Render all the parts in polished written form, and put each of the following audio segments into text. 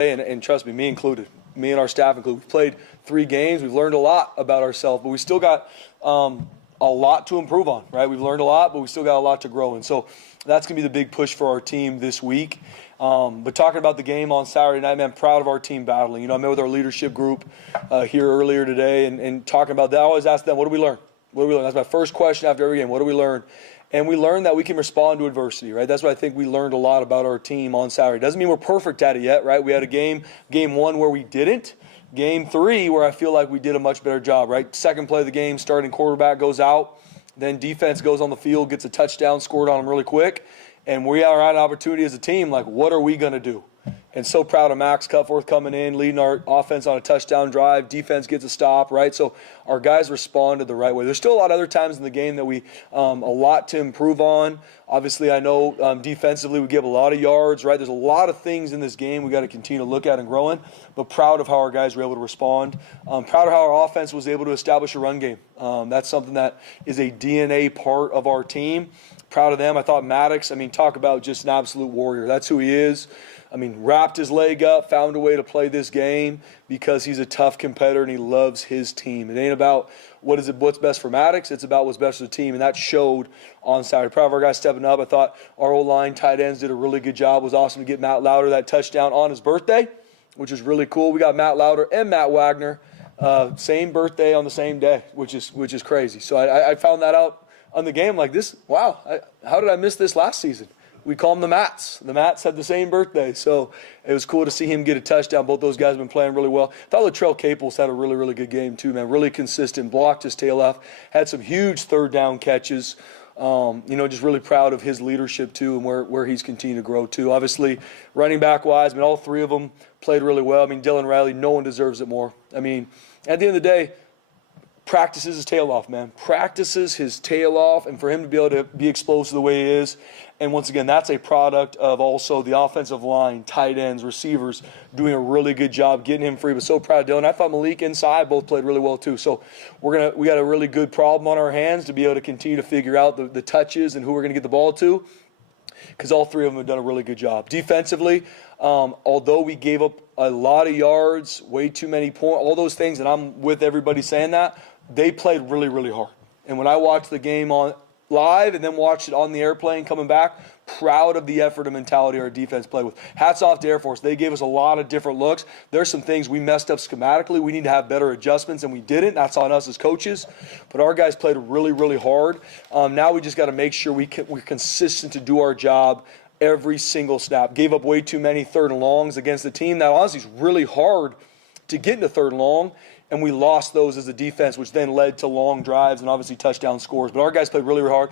and trust me, me included, me and our staff included. We've played 3 games. We've learned a lot about ourselves, but we still got a lot to improve on, right? We've learned a lot, but we still got a lot to grow in. So that's going to be the big push for our team this week. But talking about the game on Saturday night, man, proud of our team battling. You know, I met with our leadership group here earlier today and talking about that. I always ask them, what do we learn? What do we learn? That's my first question after every game. What do we learn? And we learned that we can respond to adversity, right? That's what I think we learned a lot about our team on Saturday. Doesn't mean we're perfect at it yet, right? We had a game 1 where we didn't. Game 3 where I feel like we did a much better job, right? Second play of the game, starting quarterback goes out. Then defense goes on the field, gets a touchdown, scored on them really quick. And we are at an opportunity as a team, like, what are we going to do? And so proud of Max Cutforth coming in, leading our offense on a touchdown drive. Defense gets a stop, right? So our guys responded the right way. There's still a lot of other times in the game that we a lot to improve on. Obviously, I know defensively we give a lot of yards, right? There's a lot of things in this game we got to continue to look at and grow in, but proud of how our guys were able to respond. Proud of how our offense was able to establish a run game. That's something that is a DNA part of our team. Proud of them. I thought Maddox, talk about just an absolute warrior. That's who he is. Wrapped his leg up, found a way to play this game because he's a tough competitor and he loves his team. It ain't about what's best for Maddox. It's about what's best for the team, and that showed on Saturday. Proud of our guys stepping up. I thought our O-line tight ends did a really good job. It was awesome to get Matt Lauder that touchdown on his birthday, which is really cool. We got Matt Lauder and Matt Wagner, same birthday on the same day, which is crazy. So I found that out on the game like this. Wow, how did I miss this last season? We call them the Mats. The Mats had the same birthday, so it was cool to see him get a touchdown. Both those guys have been playing really well. I thought Latrell Caples had a really, really good game too, man. Really consistent, blocked his tail off, had some huge third down catches. Just really proud of his leadership too and where he's continued to grow too. Obviously, running back-wise, all 3 of them played really well. Dylan Riley, no one deserves it more. At the end of the day, practices his tail off, man. Practices his tail off, and for him to be able to be explosive the way he is. And once again, that's a product of also the offensive line, tight ends, receivers doing a really good job getting him free. But so proud of Dylan. I thought Malik inside both played really well too. So we got a really good problem on our hands to be able to continue to figure out the touches and who we're going to get the ball to, because all 3 of them have done a really good job. Defensively, although we gave up a lot of yards, way too many points, all those things, and I'm with everybody saying that, they played really, really hard. And when I watched the game on live and then watched it on the airplane coming back, proud of the effort and mentality our defense played with. Hats off to Air Force. They gave us a lot of different looks. There's some things we messed up schematically. We need to have better adjustments, and we didn't. That's on us as coaches. But our guys played really, really hard. Now we just got to make sure we're consistent to do our job every single snap. Gave up way too many 3rd and longs against the team. That honestly is really hard to get into 3rd and long. And we lost those as a defense, which then led to long drives and obviously touchdown scores. But our guys played really, really hard.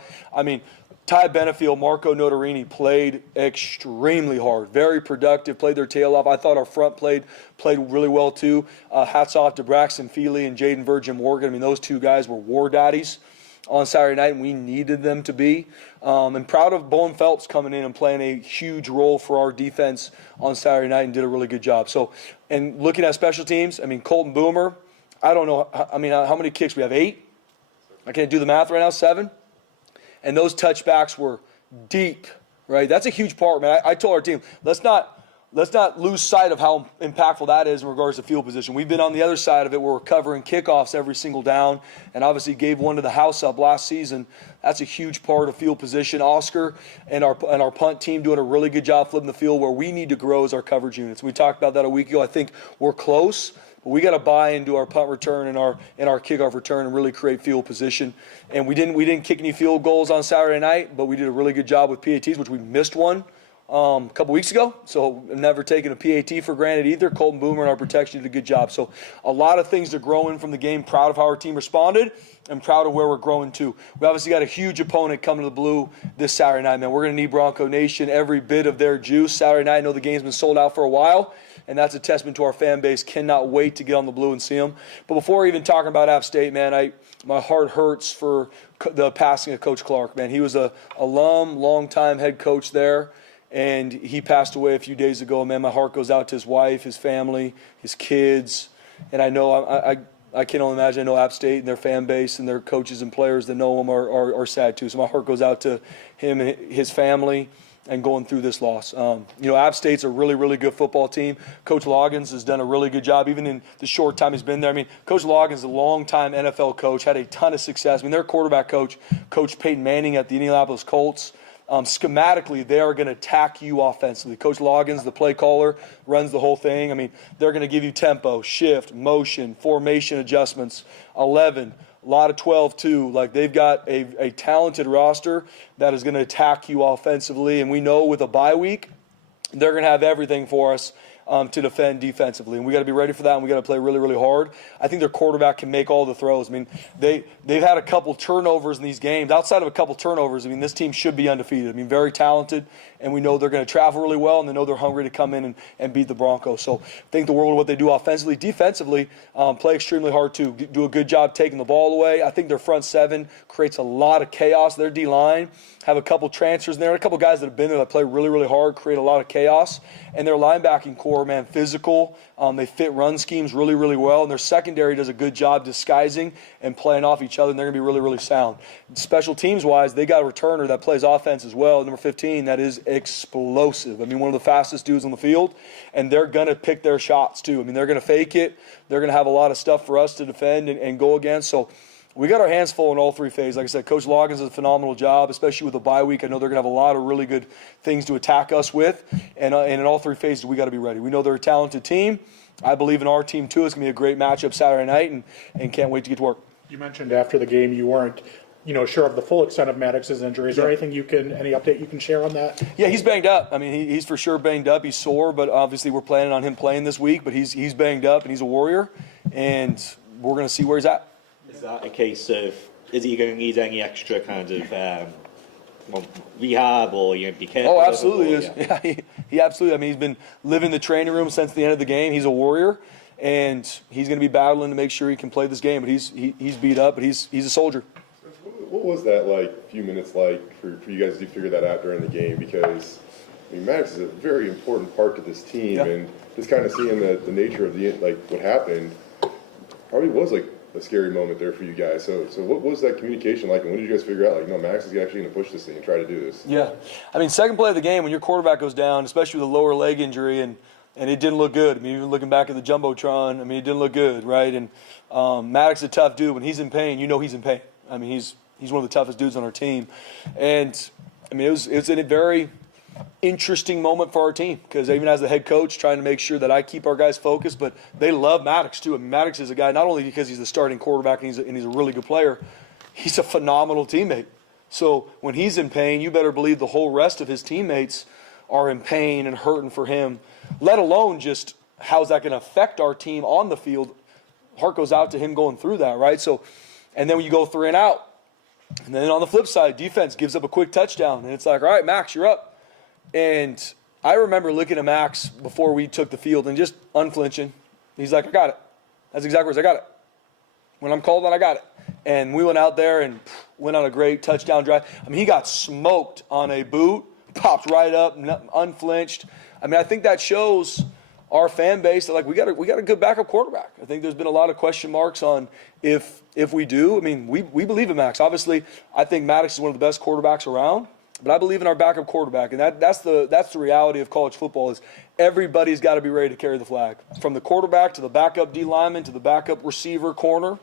Ty Benefield, Marco Notarini played extremely hard, very productive, played their tail off. I thought our front played really well too. Hats off to Braxton Feely and Jaden Virgin Morgan. Those 2 guys were war daddies on Saturday night, and we needed them to be. And proud of Bowen Phelps coming in and playing a huge role for our defense on Saturday night and did a really good job. So, and looking at special teams, Colton Boomer, I don't know, how many kicks we have? 8? I can't do the math right now, 7? And those touchbacks were deep, right? That's a huge part, man. I told our team, let's not lose sight of how impactful that is in regards to field position. We've been on the other side of it where we're covering kickoffs every single down, and obviously gave one to the house up last season. That's a huge part of field position. Oscar and our punt team doing a really good job flipping the field. Where we need to grow is our coverage units. We talked about that a week ago. I think we're close. But we got to buy into our punt return and our kickoff return and really create field position. And we didn't kick any field goals on Saturday night, but we did a really good job with PATs, which we missed one a couple weeks ago. So never taken a PAT for granted either. Colton Boomer and our protection did a good job. So a lot of things to grow in from the game. Proud of how our team responded and proud of where we're growing to. We obviously got a huge opponent coming to the Blue this Saturday night, man. We're going to need Bronco Nation every bit of their juice Saturday night. I know the game's been sold out for a while, and that's a testament to our fan base. Cannot wait to get on the Blue and see them. But before even talking about App State, man, my heart hurts for the passing of Coach Clark, man. He was a alum, longtime head coach there, and he passed away a few days ago. Man, my heart goes out to his wife, his family, his kids, and I know I can only imagine. I know App State and their fan base and their coaches and players that know him are sad too. So my heart goes out to him and his family and going through this loss. App State's a really, really good football team. Coach Loggins has done a really good job, even in the short time he's been there. I mean, Coach Loggins is a longtime NFL coach, had a ton of success. I mean, their quarterback coach, Coach Peyton Manning at the Indianapolis Colts, schematically, they are going to attack you offensively. Coach Loggins, the play caller, runs the whole thing. I mean, they're going to give you tempo, shift, motion, formation adjustments, 11, a lot of 12 too. Like, they've got a talented roster that is going to attack you offensively. And we know with a bye week, they're going to have everything for us to defend defensively. And we got to be ready for that, and we got to play really, really hard. I think their quarterback can make all the throws. I mean, they've had a couple turnovers in these games. Outside of a couple turnovers, I mean, this team should be undefeated. I mean, very talented, and we know they're going to travel really well, and they know they're hungry to come in and beat the Broncos. So I think the world of what they do offensively. Defensively, play extremely hard too. Do a good job taking the ball away. I think their front seven creates a lot of chaos. Their D-line have a couple transfers in there, a couple guys that have been there that play really, really hard, create a lot of chaos. And their linebacking core, man, physical. They fit run schemes really, really well. And their secondary does a good job disguising and playing off each other, and they're going to be really, really sound. Special teams-wise, they got a returner that plays offense as well, number 15, that is explosive. I mean, one of the fastest dudes on the field, and they're going to pick their shots too. I mean, they're going to fake it. They're going to have a lot of stuff for us to defend and go against. So we got our hands full in all three phases. Like I said, Coach Loggins does a phenomenal job, especially with the bye week. I know they're going to have a lot of really good things to attack us with. And in all three phases, we got to be ready. We know they're a talented team. I believe in our team, too. It's going to be a great matchup Saturday night, and can't wait to get to work. You mentioned after the game you weren't sure of the full extent of Maddox's injury. Is there anything any update you can share on that? Yeah, he's banged up. I mean, he's for sure banged up. He's sore, but obviously we're planning on him playing this week. But he's banged up, and he's a warrior, and we're going to see where he's at. Is that a case of, is he going to need any extra kind of rehab, or be careful? Oh, absolutely is. Yeah, he absolutely. I mean, he's been living the training room since the end of the game. He's a warrior, and he's going to be battling to make sure he can play this game. But he's beat up, but he's a soldier. What was that few minutes like for you guys to figure that out during the game? Because I mean, Maddox is a very important part to this team, and just kind of seeing the nature of what happened probably was a scary moment there for you guys. So what was that communication like, and when did you guys figure out Maddox is actually going to push this thing and try to do this? Yeah, I mean, second play of the game, when your quarterback goes down, especially with a lower leg injury, and it didn't look good. I mean, even looking back at the Jumbotron, I mean, it didn't look good, right? And Maddox is a tough dude. When he's in pain, he's in pain. I mean, he's one of the toughest dudes on our team. And, I mean, it was a very interesting moment for our team, because even as the head coach, trying to make sure that I keep our guys focused, but they love Maddox too. I mean, Maddox is a guy, not only because he's the starting quarterback and he's a really good player, he's a phenomenal teammate. So when he's in pain, you better believe the whole rest of his teammates are in pain and hurting for him, let alone just how's that going to affect our team on the field. Heart goes out to him going through that, right? So, and then when you go 3 and out, and then on the flip side, defense gives up a quick touchdown, and it's like, all right, Max, you're up. And I remember looking at Max before we took the field and just unflinching. He's like, I got it. That's exactly what I got it. When I'm called on, I got it. And we went out there and went on a great touchdown drive. I mean, he got smoked on a boot, popped right up, unflinched. I mean, I think that shows our fan base that we got a good backup quarterback. I think there's been a lot of question marks on if we do. I mean, we believe in Max. Obviously, I think Maddox is one of the best quarterbacks around. But I believe in our backup quarterback, and that's the reality of college football is everybody's got to be ready to carry the flag, from the quarterback to the backup D lineman to the backup receiver corner.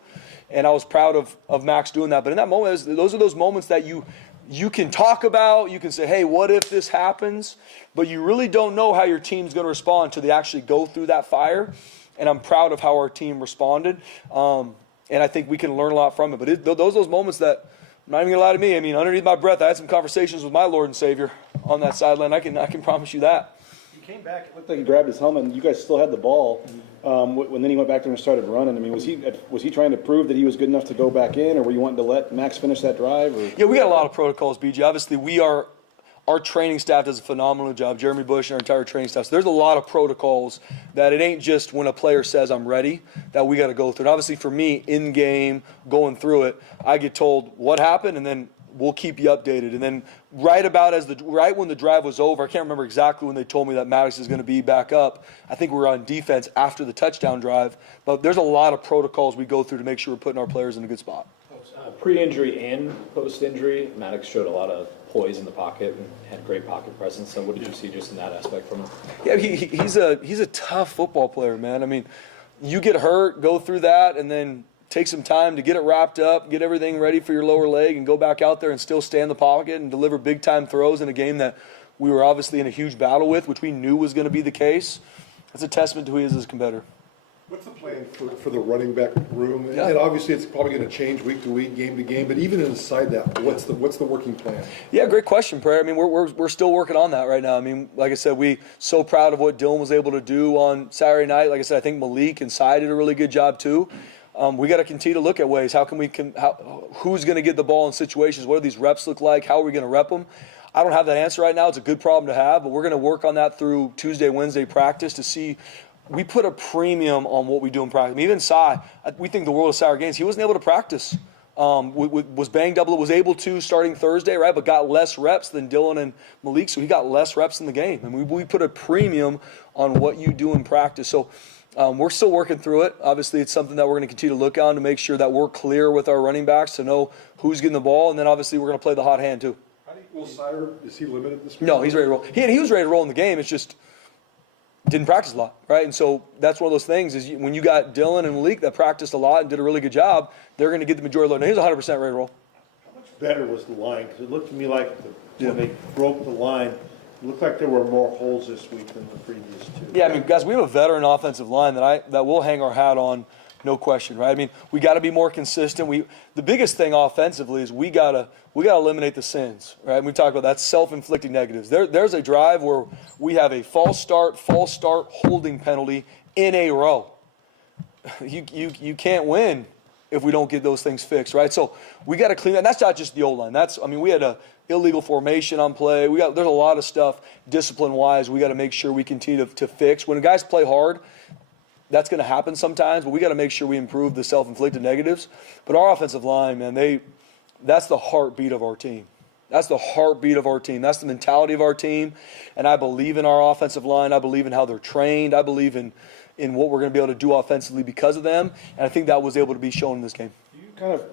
And I was proud of Max doing that. But in that moment, those are those moments that you can talk about. You can say, hey, what if this happens? But you really don't know how your team's going to respond until they actually go through that fire. And I'm proud of how our team responded. And I think we can learn a lot from it. But those are those moments that, I'm not even going to lie to me. I mean, underneath my breath, I had some conversations with my Lord and Savior on that sideline. I can promise you that. He came back. It looked like he grabbed his helmet, and you guys still had the ball. When then he went back there and started running. I mean, was he trying to prove that he was good enough to go back in, or were you wanting to let Max finish that drive? Or? Yeah, we got a lot of protocols, BJ. Obviously, our training staff does a phenomenal job. Jeremy Bush and our entire training staff. So there's a lot of protocols that it ain't just when a player says I'm ready that we got to go through. And obviously for me, in game, going through it, I get told what happened, and then we'll keep you updated. And then right when the drive was over, I can't remember exactly when they told me that Maddox is going to be back up. I think we were on defense after the touchdown drive. But there's a lot of protocols we go through to make sure we're putting our players in a good spot. Pre-injury and post-injury, Maddox showed a lot of poise in the pocket and had great pocket presence. So what did you see just in that aspect from him? Yeah, he's a tough football player, man. I mean, you get hurt, go through that, and then take some time to get it wrapped up, get everything ready for your lower leg, and go back out there and still stay in the pocket and deliver big-time throws in a game that we were obviously in a huge battle with, which we knew was going to be the case. That's a testament to who he is as a competitor. What's the plan for the running back room? Yeah. And obviously, it's probably going to change week to week, game to game. But even inside that, what's the working plan? Yeah, great question, Prayer. I mean, we're still working on that right now. I mean, like I said, we so proud of what Dylan was able to do on Saturday night. Like I said, I think Malik and Sy did a really good job too. We got to continue to look at ways. Who's going to get the ball in situations? What do these reps look like? How are we going to rep them? I don't have that answer right now. It's a good problem to have, but we're going to work on that through Tuesday, Wednesday practice to see. We put a premium on what we do in practice. I mean, even Sy, we think the world of Sour Games. He wasn't able to practice. Was banged up, was able to starting Thursday, right, but got less reps than Dylan and Malik, so he got less reps in the game. And we put a premium on what you do in practice. So we're still working through it. Obviously, it's something that we're going to continue to look on to make sure that we're clear with our running backs to know who's getting the ball, and then obviously we're going to play the hot hand too. Will Sire, is he limited this week? No, he's ready to roll. He was ready to roll in the game. It's just didn't practice a lot, right? And so that's one of those things is when you got Dylan and Malik that practiced a lot and did a really good job, they're going to get the majority of the load. Now, he's 100% ready to roll. How much better was the line? Because it looked to me like when they broke the line, it looked like there were more holes this week than the previous two. Yeah, I mean, guys, we have a veteran offensive line that we'll hang our hat on, no question, right? I mean, we got to be more consistent. The biggest thing offensively is we gotta eliminate the sins, right? And we talked about that self-inflicted negatives. There's a drive where we have a false start holding penalty in a row. You can't win if we don't get those things fixed, right? So we got to clean that. And that's not just the O-line. We had a illegal formation on play. There's a lot of stuff discipline-wise we got to make sure we continue to fix. When guys play hard, that's going to happen sometimes, but we got to make sure we improve the self-inflicted negatives. But our offensive line, man, that's the heartbeat of our team. That's the heartbeat of our team. That's the mentality of our team. And I believe in our offensive line. I believe in how they're trained. I believe in what we're going to be able to do offensively because of them. And I think that was able to be shown in this game. Do you kind of,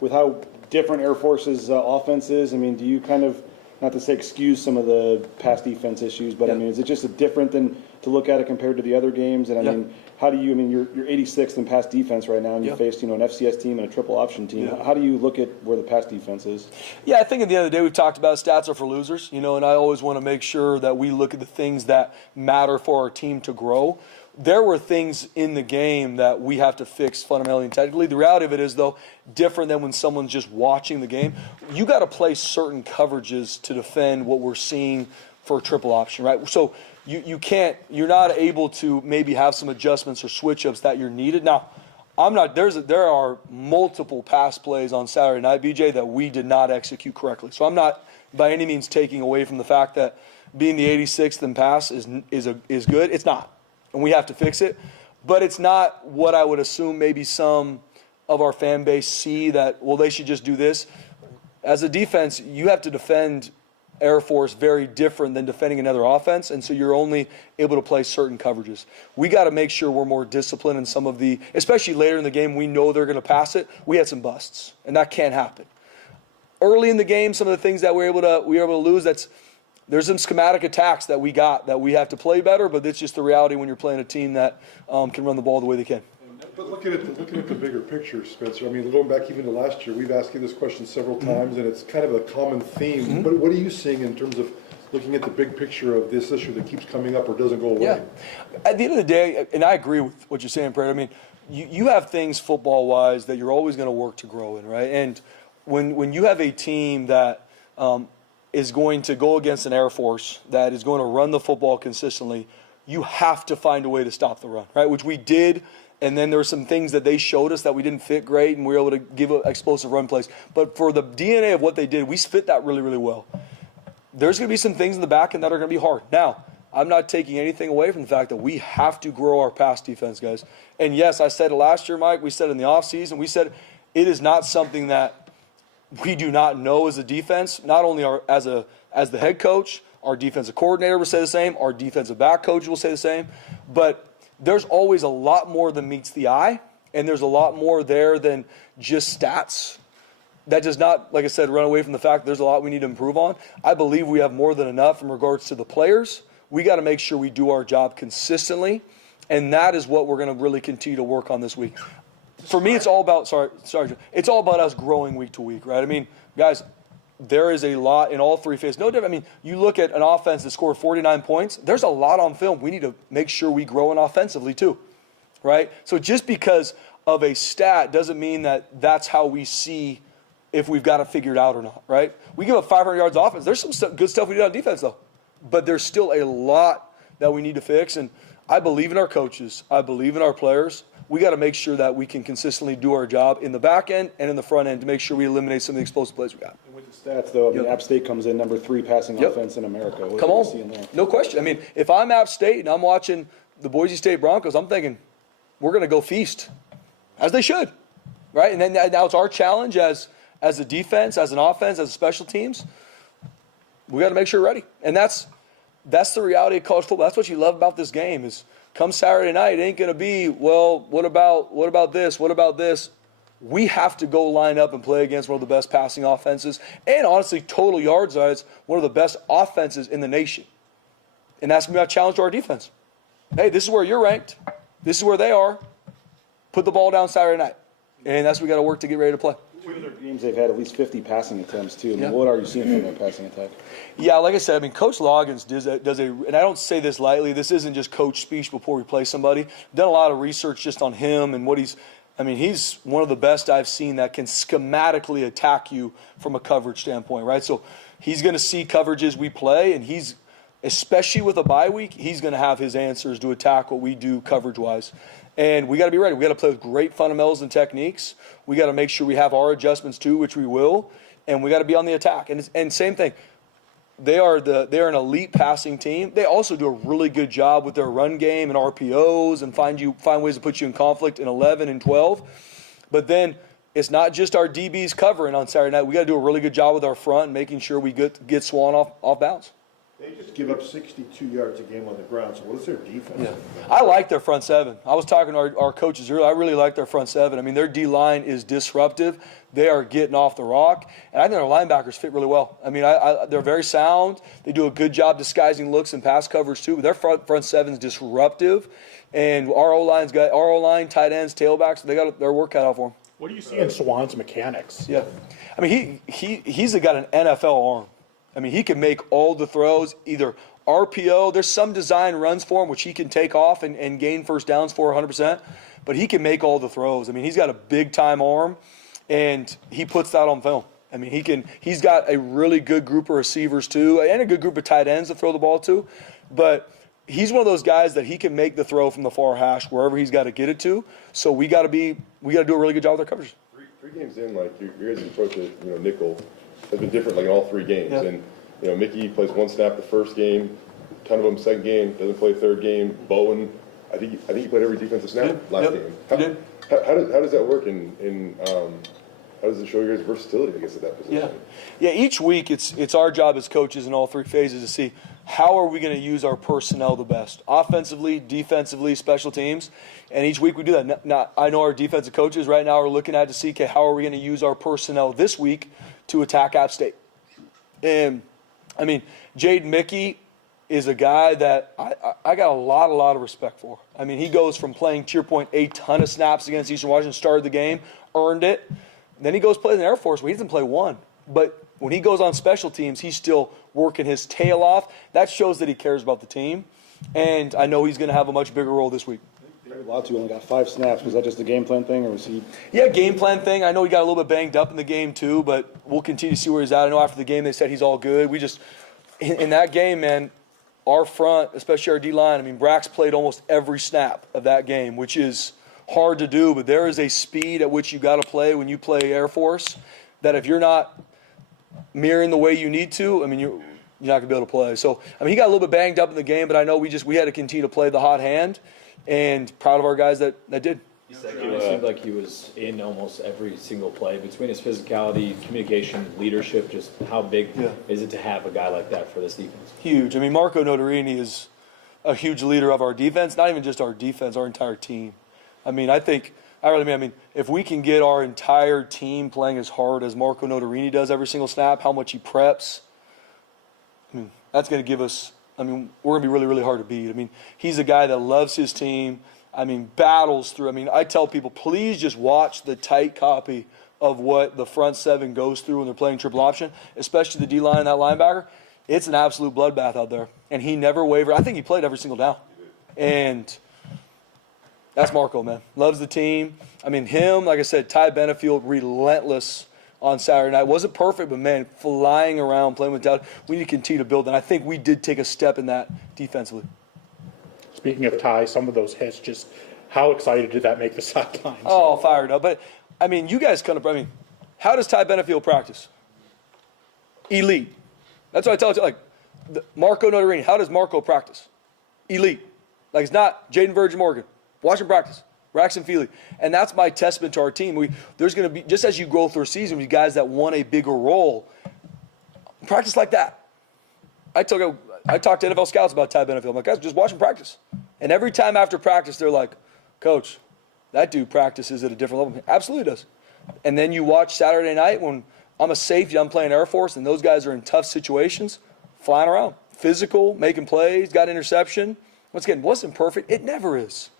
with how different Air Force's offense is, I mean, do you kind of, not to say excuse some of the pass defense issues, but I mean, is it just different than to look at it compared to the other games? And I mean, how do you, I mean, you're 86th in pass defense right now, and you faced, an FCS team and a triple option team. How do you look at where the pass defense is? Yeah, I think at the end of the day, we've talked about stats are for losers, and I always want to make sure that we look at the things that matter for our team to grow. There were things in the game that we have to fix fundamentally and technically. The reality of it is, though, different than when someone's just watching the game. You got to play certain coverages to defend what we're seeing for a triple option, right? So you're not able to maybe have some adjustments or switch ups that you're needed. Now, there are multiple pass plays on Saturday night, BJ, that we did not execute correctly. So I'm not by any means taking away from the fact that being the 86th in pass is good. It's not. And we have to fix it. But it's not what I would assume maybe some of our fan base see that, well, they should just do this. As a defense, you have to defend Air Force very different than defending another offense, and so you're only able to play certain coverages. We got to make sure we're more disciplined in some of the, especially later in the game, we know they're going to pass it. We had some busts, and that can't happen. Early in the game, some of the things that we were able to lose, there's some schematic attacks that we got that we have to play better, but it's just the reality when you're playing a team that can run the ball the way they can. But looking at the bigger picture, Spencer, I mean, going back even to last year, we've asked you this question several times, and it's kind of a common theme. But what are you seeing in terms of looking at the big picture of this issue that keeps coming up or doesn't go away? Yeah. At the end of the day, and I agree with what you're saying, Pratt, I mean, you have things football-wise that you're always going to work to grow in, right? And when you have a team that is going to go against an Air Force that is going to run the football consistently, you have to find a way to stop the run, right? Which we did. And then there were some things that they showed us that we didn't fit great, and we were able to give explosive run plays. But for the DNA of what they did, we fit that really, really well. There's going to be some things in the back end that are going to be hard. Now, I'm not taking anything away from the fact that we have to grow our pass defense, guys. And yes, I said it last year, Mike. We said it in the offseason. We said it is not something that we do not know as a defense. Not only as the head coach, our defensive coordinator will say the same. Our defensive back coach will say the same. But there's always a lot more than meets the eye, and there's a lot more there than just stats. that does not, like I said, run away from the fact that there's a lot we need to improve on. I believe we have more than enough in regards to the players. We got to make sure we do our job consistently, and that is what we're going to really continue to work on this week. For me, it's all about it's all about us growing week to week, right? I mean, guys, there is a lot in all three phases. No different. I mean, you look at an offense that scored 49 points. There's a lot on film. We need to make sure we grow in offensively too, right? So just because of a stat doesn't mean that that's how we see if we've got it figured out or not, right? We give up 500 yards offense. There's some good stuff we did on defense, though. But there's still a lot that we need to fix. And I believe in our coaches. I believe in our players. We got to make sure that we can consistently do our job in the back end and in the front end to make sure we eliminate some of the explosive plays we got. And with the stats, though, I mean, App State comes in number 3 passing offense in America. What Come are you seeing on. there? No question. I mean, if I'm App State and I'm watching the Boise State Broncos, I'm thinking we're going to go feast, as they should, right? And then now it's our challenge as a defense, as an offense, as a special teams. We got to make sure we're ready. And that's the reality of college football. That's what you love about this game is come Saturday night, it ain't going to be, well, what about this? What about this? We have to go line up and play against one of the best passing offenses and, honestly, total yards wise, one of the best offenses in the nation. And that's going to be our challenge to our defense. Hey, this is where you're ranked. This is where they are. Put the ball down Saturday night. And that's what we got to work to get ready to play. Two of their games, they've had at least 50 passing attempts, too. I mean, what are you seeing from their passing attack? Yeah, like I said, I mean, Coach Loggins does a, and I don't say this lightly, this isn't just coach speech before we play somebody. Done a lot of research just on him and what he's one of the best I've seen that can schematically attack you from a coverage standpoint, right? So he's going to see coverages we play, and he's, especially with a bye week, he's going to have his answers to attack what we do coverage-wise. And we got to be ready. We got to play with great fundamentals and techniques. We got to make sure we have our adjustments too, which we will, and we got to be on the attack. And same thing. They're an elite passing team. They also do a really good job with their run game and RPOs and find ways to put you in conflict in 11 and 12. But then it's not just our DBs covering on Saturday night. We got to do a really good job with our front and making sure we get Swan off bounds. They just give up 62 yards a game on the ground, so what is their defense? Yeah. I like their front seven. I was talking to our coaches earlier. I really like their front seven. I mean, their D-line is disruptive. They are getting off the rock. And I think their linebackers fit really well. I mean, they're very sound. They do a good job disguising looks and pass coverage, too. But their front seven is disruptive. And our O-line, tight ends, tailbacks, they got their work cut out for them. What do you see in Swan's mechanics? Yeah. I mean, he's got an NFL arm. I mean, he can make all the throws, either RPO. There's some design runs for him, which he can take off and gain first downs for 100%. But he can make all the throws. I mean, he's got a big-time arm, and he puts that on film. I mean, he's got a really good group of receivers, too, and a good group of tight ends to throw the ball to. But he's one of those guys that he can make the throw from the far hash wherever he's got to get it to. So we got to do a really good job with our coverage. Three games in, like your guys' approach to nickel has been different, like in all 3 games. Yeah. And Mickey plays 1 snap the first game, a ton of them second game, doesn't play third game. Bowen, I think he played every defensive snap last game. How does that work? And how does it show your guys' versatility, I guess, at that position? Yeah. Each week it's our job as coaches in all 3 phases to see how are we going to use our personnel the best, offensively, defensively, special teams. And each week we do that. Now, I know our defensive coaches right now are looking at to see, okay, how are we going to use our personnel this week to attack App State? And I mean, Jaden Mickey is a guy that I got a lot of respect for. I mean, he goes from playing, to your point, a ton of snaps against Eastern Washington, started the game, earned it. Then he goes play in the Air Force where he doesn't play 1. But when he goes on special teams, he's still working his tail off. That shows that he cares about the team. And I know he's going to have a much bigger role this week. Latu only got 5 snaps. Was that just a game plan thing, or was he? Yeah, game plan thing. I know he got a little bit banged up in the game too, but we'll continue to see where he's at. I know after the game they said he's all good. We just, in that game, man, our front, especially our D-line, I mean, Brax played almost every snap of that game, which is hard to do, but there is a speed at which you got to play when you play Air Force that if you're not mirroring the way you need to, I mean, you're not going to be able to play. So, I mean, he got a little bit banged up in the game, but I know we had to continue to play the hot hand. And proud of our guys that did. It seemed like he was in almost every single play. Between his physicality, communication, leadership, just how big is it to have a guy like that for this defense? Huge. I mean, Marco Notarini is a huge leader of our defense, not even just our defense, our entire team. I mean, I think I mean, if we can get our entire team playing as hard as Marco Notarini does every single snap, how much he preps, I mean, that's going to give us, I mean, we're going to be really, really hard to beat. I mean, he's a guy that loves his team. I mean, battles through. I mean, I tell people, please just watch the tight copy of what the front seven goes through when they're playing triple option, especially the D-line and that linebacker. It's an absolute bloodbath out there. And he never wavered. I think he played every single down. And that's Marco, man. Loves the team. I mean, him, like I said, Ty Benefield, relentless on Saturday night. Wasn't perfect, but, man, flying around, playing with doubt. We need to continue to build. And I think we did take a step in that defensively. Speaking of Ty, some of those hits, just how excited did that make the sidelines? Oh, fired up. But, I mean, you guys kind of, I mean, how does Ty Benefield practice? Elite. That's what I tell you. Like, Marco Notarini, how does Marco practice? Elite. Like, it's not Jaden Virgin Morgan. Watch him practice. Braxton Feely. And that's my testament to our team. There's going to be, just as you go through a season, with guys that want a bigger role, practice like that. I talked to NFL scouts about Ty Benefield. I'm like, guys, just watch him practice. And every time after practice, they're like, Coach, that dude practices at a different level. Absolutely does. And then you watch Saturday night when I'm a safety, I'm playing Air Force, and those guys are in tough situations, flying around. Physical, making plays, got interception. Once again, wasn't perfect. It never is.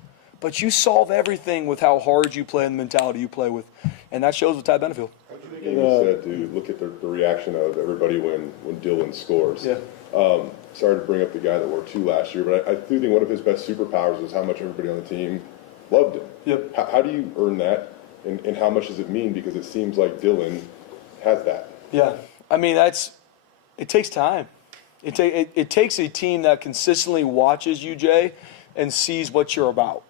But you solve everything with how hard you play and the mentality you play with. And that shows with Ty Benefield. You said to look at the reaction of everybody when Dylan scores. Yeah. Sorry to bring up the guy that wore 2 last year, but I do think one of his best superpowers is how much everybody on the team loved him. Yep. How do you earn that, and how much does it mean? Because it seems like Dylan has that. Yeah. I mean, it takes time. It takes a team that consistently watches you, Jay, and sees what you're about,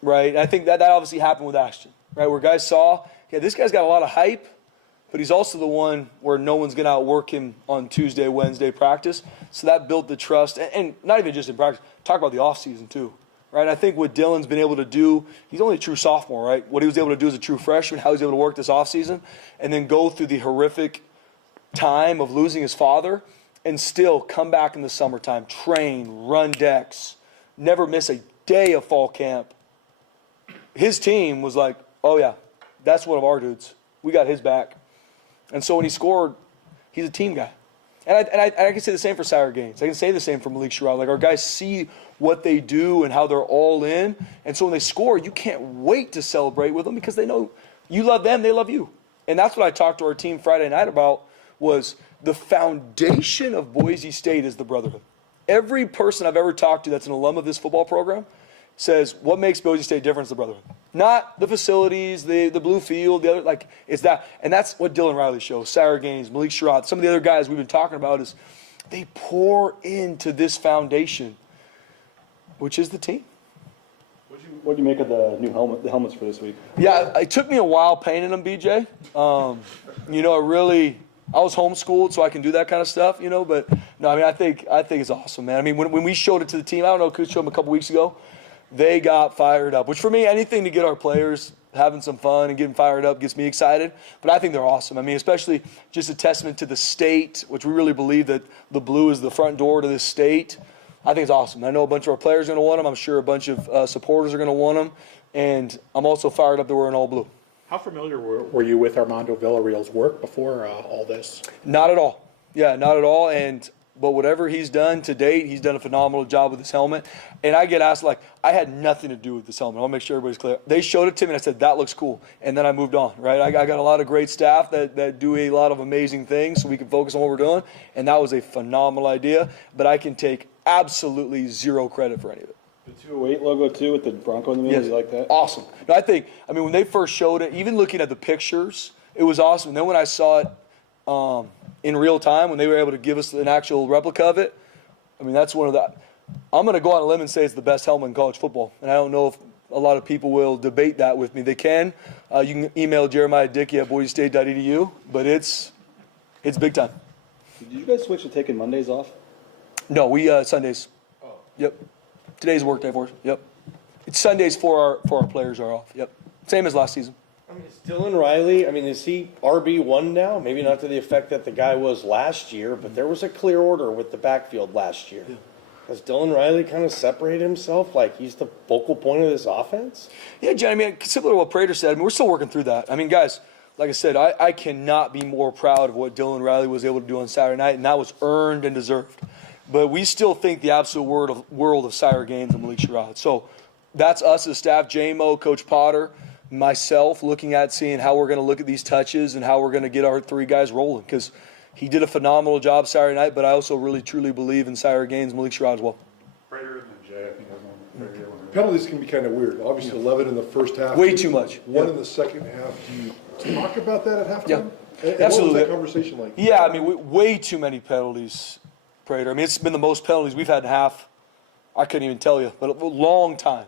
right? And I think that obviously happened with Ashton, right, where guys saw, yeah, this guy's got a lot of hype, but he's also the one where no one's going to outwork him on Tuesday, Wednesday practice. So that built the trust, and not even just in practice. Talk about the offseason too, right? I think what Dylan's been able to do, he's only a true sophomore, right? What he was able to do as a true freshman, how he was able to work this offseason, and then go through the horrific time of losing his father and still come back in the summertime, train, run decks, never miss a day of fall camp. His team was like, oh, yeah, that's one of our dudes. We got his back. And so when he scored, he's a team guy. And I can say the same for Saturday Gaines. I can say the same for Malik Sherrod. Like, our guys see what they do and how they're all in. And so when they score, you can't wait to celebrate with them because they know you love them, they love you. And that's what I talked to our team Friday night about, was the foundation of Boise State is the brotherhood. Every person I've ever talked to that's an alum of this football program says, what makes Boise State different is the brotherhood. Not the facilities, the blue field, the other, like, it's that. And that's what Dylan Riley shows, Sarah Gaines, Malik Sherrod, some of the other guys we've been talking about, is they pour into this foundation, which is the team. What do you make of the new helmets for this week? Yeah, it took me a while painting them, BJ. I was homeschooled, so I can do that kind of stuff, but no, I mean, I think it's awesome, man. I mean, when we showed it to the team, I don't know, Coach showed them a couple weeks ago, they got fired up, which for me, anything to get our players having some fun and getting fired up gets me excited. But I think they're awesome. I mean, especially just a testament to the state, which we really believe that the blue is the front door to this state. I think it's awesome. I know a bunch of our players are going to want them. I'm sure a bunch of supporters are going to want them. And I'm also fired up that we're in all blue. How familiar were you with Armando Villarreal's work before all this? Not at all. Yeah, not at all. But whatever he's done to date, he's done a phenomenal job with this helmet. And I get asked, like, I had nothing to do with this helmet. I'll make sure everybody's clear. They showed it to me, and I said, that looks cool. And then I moved on, right? I got a lot of great staff that do a lot of amazing things so we can focus on what we're doing. And that was a phenomenal idea. But I can take absolutely zero credit for any of it. The 208 logo, too, with the Bronco in the middle, Yes. You like that? Awesome. No, when they first showed it, even looking at the pictures, it was awesome. And then when I saw it in real time, when they were able to give us an actual replica of it, I mean, that's one of the – I'm going to go on a limb and say it's the best helmet in college football. And I don't know if a lot of people will debate that with me. They can. You can email Jeremiah Dickey at boisestate.edu, but it's big time. Did you guys switch to taking Mondays off? No, we Sundays. Oh. Yep. Today's a work day for us. Yep. It's Sundays for our players are off. Yep. Same as last season. I mean, is Dylan Riley, is he RB1 now? Maybe not to the effect that the guy was last year, but there was a clear order with the backfield last year. Yeah. Has Dylan Riley kind of separated himself? Like he's the focal point of this offense? Yeah, Jen, I mean, similar to what Prater said, I mean, we're still working through that. I mean, guys, like I said, I cannot be more proud of what Dylan Riley was able to do on Saturday night, and that was earned and deserved. But we still think the absolute world of Sire Gaines and Malik Sherrod. So that's us as staff, JMO, Coach Potter, myself, looking at seeing how we're going to look at these touches and how we're going to get our three guys rolling. Because he did a phenomenal job Saturday night, but I also really, truly believe in Sire Gaines and Malik Sherrod as well. Prater and then Jay, I think, has one. Penalties can be kind of weird. Obviously, 11 in the first half. Way too much. One in the second half. Do you talk about that at halftime? Yeah. And Absolutely. what was that conversation like? Yeah, I mean, way too many penalties, Prater. I mean, it's been the most penalties we've had in half. I couldn't even tell you, but a long time.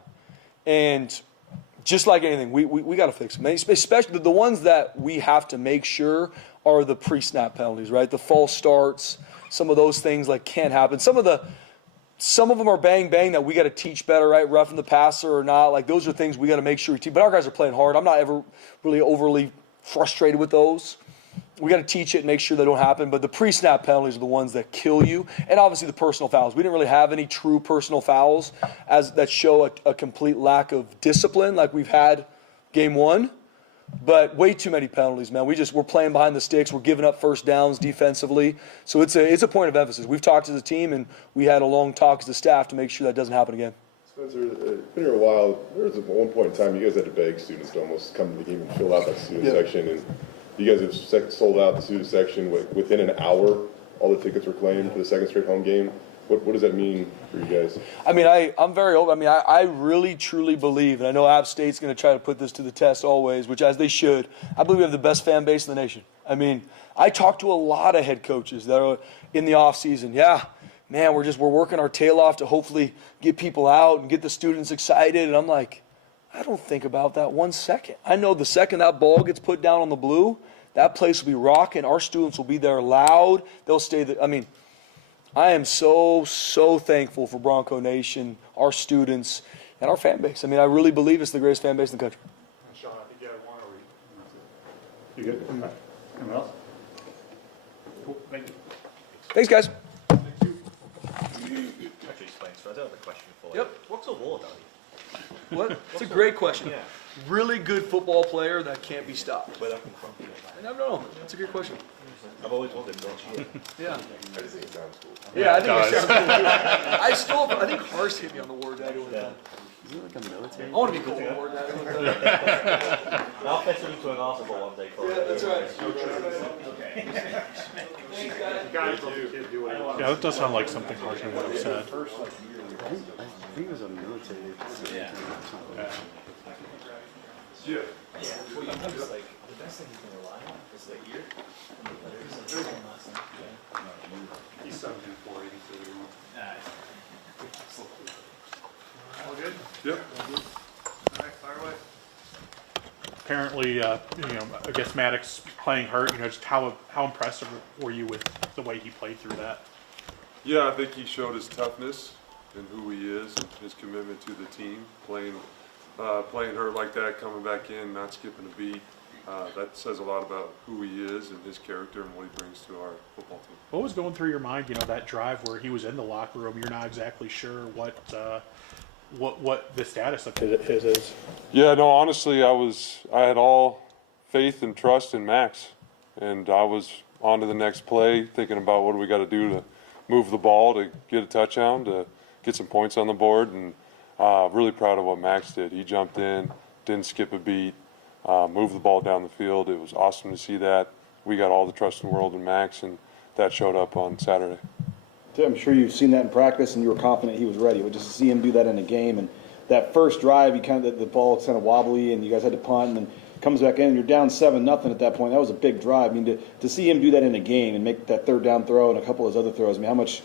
And just like anything, we got to fix them. Especially the ones that we have to make sure are the pre-snap penalties, right? The false starts, some of those things like can't happen. Some of them are bang bang that we got to teach better, right? Roughing the passer or not. Like those are things we got to make sure we teach. But our guys are playing hard. I'm not ever really overly frustrated with those. We got to teach it and make sure they don't happen. But the pre-snap penalties are the ones that kill you. And obviously the personal fouls. We didn't really have any true personal fouls that show a complete lack of discipline like we've had game one. But way too many penalties, man. We're playing behind the sticks. We're giving up first downs defensively. So it's a point of emphasis. We've talked as a team, and we had a long talk as a staff to make sure that doesn't happen again. Spencer, been here a while. There was at one point in time you guys had to beg students to almost come to the game and fill out that student section, and you guys have sold out the student section within an hour. All the tickets were claimed for the second straight home game. What does that mean for you guys? I mean, I'm very open. I mean, I really, truly believe, and I know App State's going to try to put this to the test always, which as they should. I believe we have the best fan base in the nation. I mean, I talk to a lot of head coaches that are in the off season. Yeah, man, we're working our tail off to hopefully get people out and get the students excited. And I'm like, I don't think about that 1 second. I know the second that ball gets put down on the blue, that place will be rocking. Our students will be there loud. They'll stay there. I mean, I am so thankful for Bronco Nation, our students, and our fan base. I mean, I really believe it's the greatest fan base in the country. Sean, I think you had one. You good? Anyone else? Cool. Thank you. Thanks, guys. Actually, Spencer, I do have a question for you. Yep. What's a war daddy? What? It's a great question. Really good football player that can't be stopped. Where that come from? I never know. That's a good question. I've always wanted to know. Yeah. I just think it sounds cool. Yeah, I think it sounds cool too. I think Harsh hit me on the word daddy one time. Is it like a military? I want to be cool with the word daddy one time. I'll fetch him into an arsenal one day for Yeah, that's right. Yeah, that does sound like something Harsher would have said. I think it was a military. Yeah. Well, you notice, like, the best thing you can rely on is the ear. He's 1740, so we won't. All good? Yep. All right, fire away. Apparently, I guess Maddox playing hurt, just how impressive were you with the way he played through that? Yeah, I think he showed his toughness and who he is and his commitment to the team, playing hurt like that, coming back in, not skipping a beat. That says a lot about who he is and his character and what he brings to our football team. What was going through your mind, that drive where he was in the locker room, you're not exactly sure what the status of his is? Yeah, no, honestly, I had all faith and trust in Max, and I was on to the next play, thinking about what do we got to do to move the ball to get a touchdown, to get some points on the board, and really proud of what Max did. He jumped in, didn't skip a beat, moved the ball down the field. It was awesome to see that. We got all the trust in the world in Max, and that showed up on Saturday. I'm sure you've seen that in practice, and you were confident he was ready. But just to see him do that in a game, and that first drive, the ball was kind of wobbly, and you guys had to punt, and then comes back in, and you're down 7-0 at that point. That was a big drive. I mean, to see him do that in a game and make that third down throw and a couple of his other throws, I mean, how much,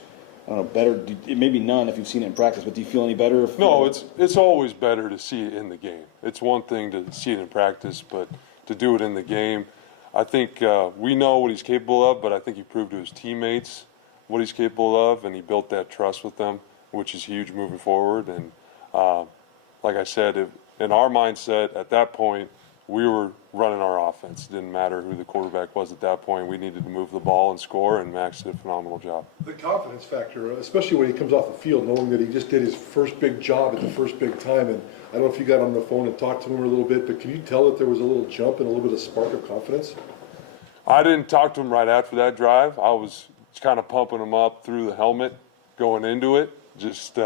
I don't know, better, maybe none if you've seen it in practice, but do you feel any better? No, it's always better to see it in the game. It's one thing to see it in practice, but to do it in the game, I think we know what he's capable of, but I think he proved to his teammates what he's capable of, and he built that trust with them, which is huge moving forward. And like I said, in our mindset at that point, we were running our offense. It didn't matter who the quarterback was at that point. We needed to move the ball and score, and Max did a phenomenal job. The confidence factor, especially when he comes off the field, knowing that he just did his first big job at the first big time. And I don't know if you got on the phone and talked to him a little bit, but can you tell that there was a little jump and a little bit of spark of confidence? I didn't talk to him right after that drive. I was kind of pumping him up through the helmet going into it, just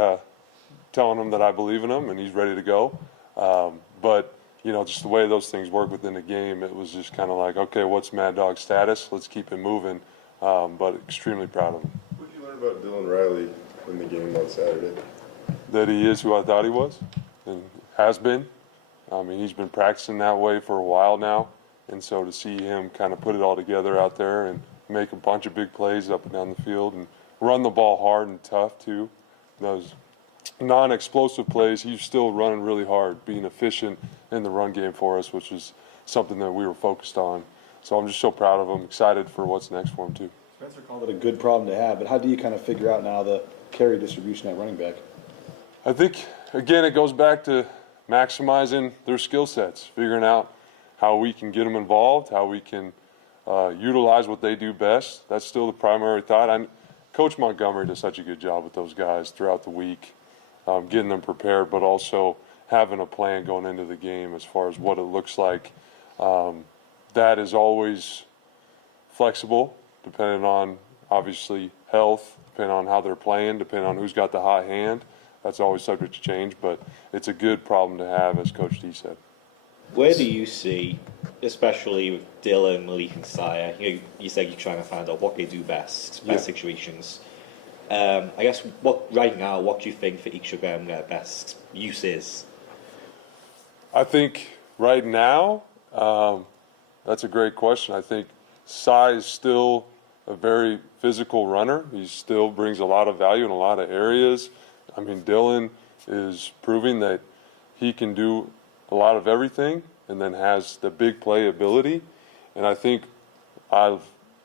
telling him that I believe in him and he's ready to go. But you know, just the way those things work within the game, it was just kind of like, okay, what's Mad Dog's status? Let's keep him moving. But extremely proud of him. What did you learn about Dylan Riley in the game on Saturday? That he is who I thought he was and has been. I mean, he's been practicing that way for a while now. And so to see him kind of put it all together out there and make a bunch of big plays up and down the field and run the ball hard and tough too. Those non-explosive plays, he's still running really hard, being efficient in the run game for us, which is something that we were focused on. So I'm just so proud of him, excited for what's next for him too. Spencer called it a good problem to have, but how do you kind of figure out now the carry distribution at running back? I think, again, it goes back to maximizing their skill sets, figuring out how we can get them involved, how we can utilize what they do best. That's still the primary thought. Coach Montgomery does such a good job with those guys throughout the week, getting them prepared, but also having a plan going into the game as far as what it looks like. That is always flexible, depending on, obviously, health, depending on how they're playing, depending on who's got the hot hand. That's always subject to change, but it's a good problem to have, as Coach D said. Where do you see, especially with Dylan, Malik, and Sire, you said you're trying to find out what they do best situations. I guess right now, what do you think for each of them their best use is? I think right now, that's a great question. I think Cy is still a very physical runner. He still brings a lot of value in a lot of areas. I mean, Dylan is proving that he can do a lot of everything and then has the big play ability. And I think I've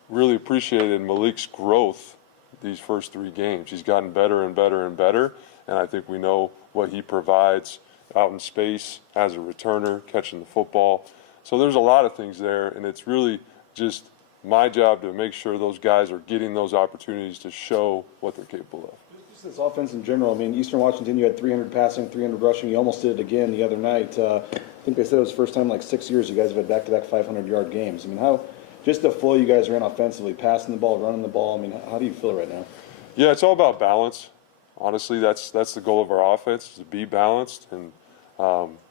really appreciated Malik's growth these first 3 games. He's gotten better and better and better, and I think we know what he provides out in space as a returner, catching the football. So there's a lot of things there, and it's really just my job to make sure those guys are getting those opportunities to show what they're capable of. Just this offense in general, I mean, Eastern Washington, you had 300 passing, 300 rushing. You almost did it again the other night. I think they said it was the first time in like 6 years you guys have had back-to-back 500-yard games. I mean, how just the flow you guys are in offensively, passing the ball, running the ball, I mean, how do you feel right now? Yeah, it's all about balance. Honestly, that's the goal of our offense, is to be balanced. And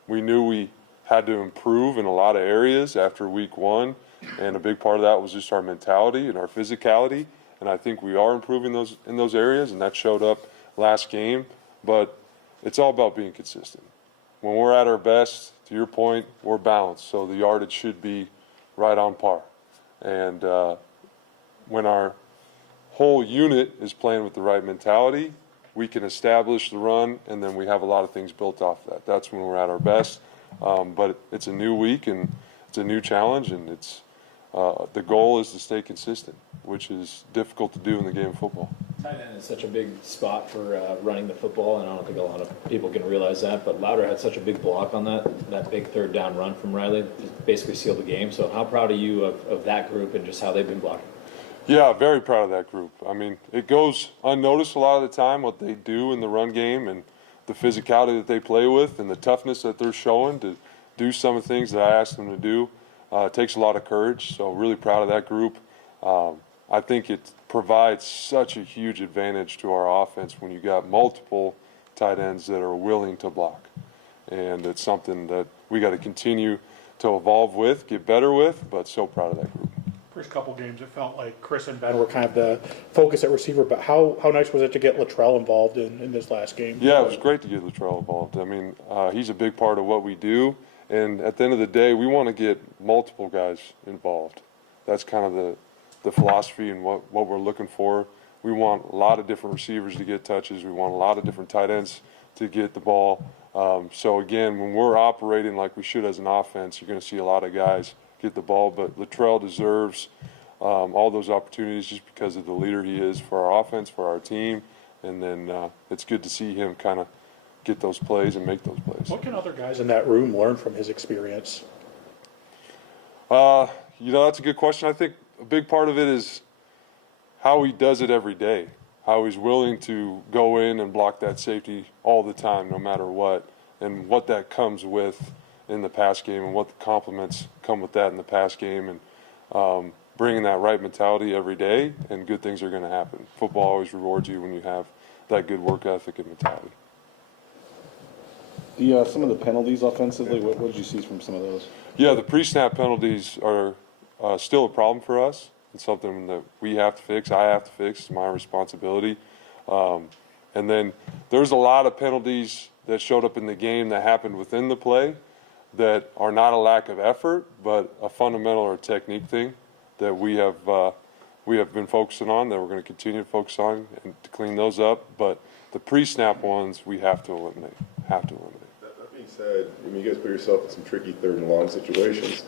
we knew we had to improve in a lot of areas after week 1. And a big part of that was just our mentality and our physicality. And I think we are improving in those areas, and that showed up last game. But it's all about being consistent. When we're at our best, to your point, we're balanced. So the yardage should be right on par. And when our whole unit is playing with the right mentality, we can establish the run, and then we have a lot of things built off that. That's when we're at our best. But it's a new week, and it's a new challenge, and it's the goal is to stay consistent, which is difficult to do in the game of football. Tight end is such a big spot for running the football, and I don't think a lot of people can realize that, but Louder had such a big block on that big third down run from Riley, it basically sealed the game. So how proud are you of that group and just how they've been blocking? Yeah, very proud of that group. I mean, it goes unnoticed a lot of the time what they do in the run game and the physicality that they play with and the toughness that they're showing to do some of the things that I asked them to do. It takes a lot of courage, so really proud of that group. I think it provides such a huge advantage to our offense when you got multiple tight ends that are willing to block. And it's something that we got to continue to evolve with, get better with, but so proud of that group. First couple games, it felt like Chris and Ben were kind of the focus at receiver, but how nice was it to get Latrell involved in this last game? Yeah, it was great to get Latrell involved. I mean, he's a big part of what we do, and at the end of the day, we want to get multiple guys involved. That's kind of the philosophy and what we're looking for. We want a lot of different receivers to get touches. We want a lot of different tight ends to get the ball. So, again, when we're operating like we should as an offense, you're going to see a lot of guys get the ball, but Latrell deserves all those opportunities just because of the leader he is for our offense, for our team, and then it's good to see him kind of get those plays and make those plays. What can other guys in that room learn from his experience? That's a good question. I think a big part of it is how he does it every day, how he's willing to go in and block that safety all the time, no matter what, and what that comes with in the pass game and what the compliments come with that in the pass game, and bringing that right mentality every day, and good things are going to happen. Football always rewards you when you have that good work ethic and mentality. Some of the penalties offensively, what did you see from some of those? Yeah, the pre-snap penalties are still a problem for us. It's something that we have to fix. I have to fix. It's my responsibility. And then there's a lot of penalties that showed up in the game that happened within the play that are not a lack of effort, but a fundamental or technique thing that we have been focusing on, that we're going to continue to focus on and to clean those up. But the pre-snap ones we have to eliminate. That being said, I mean, you guys put yourself in some tricky third and long situations,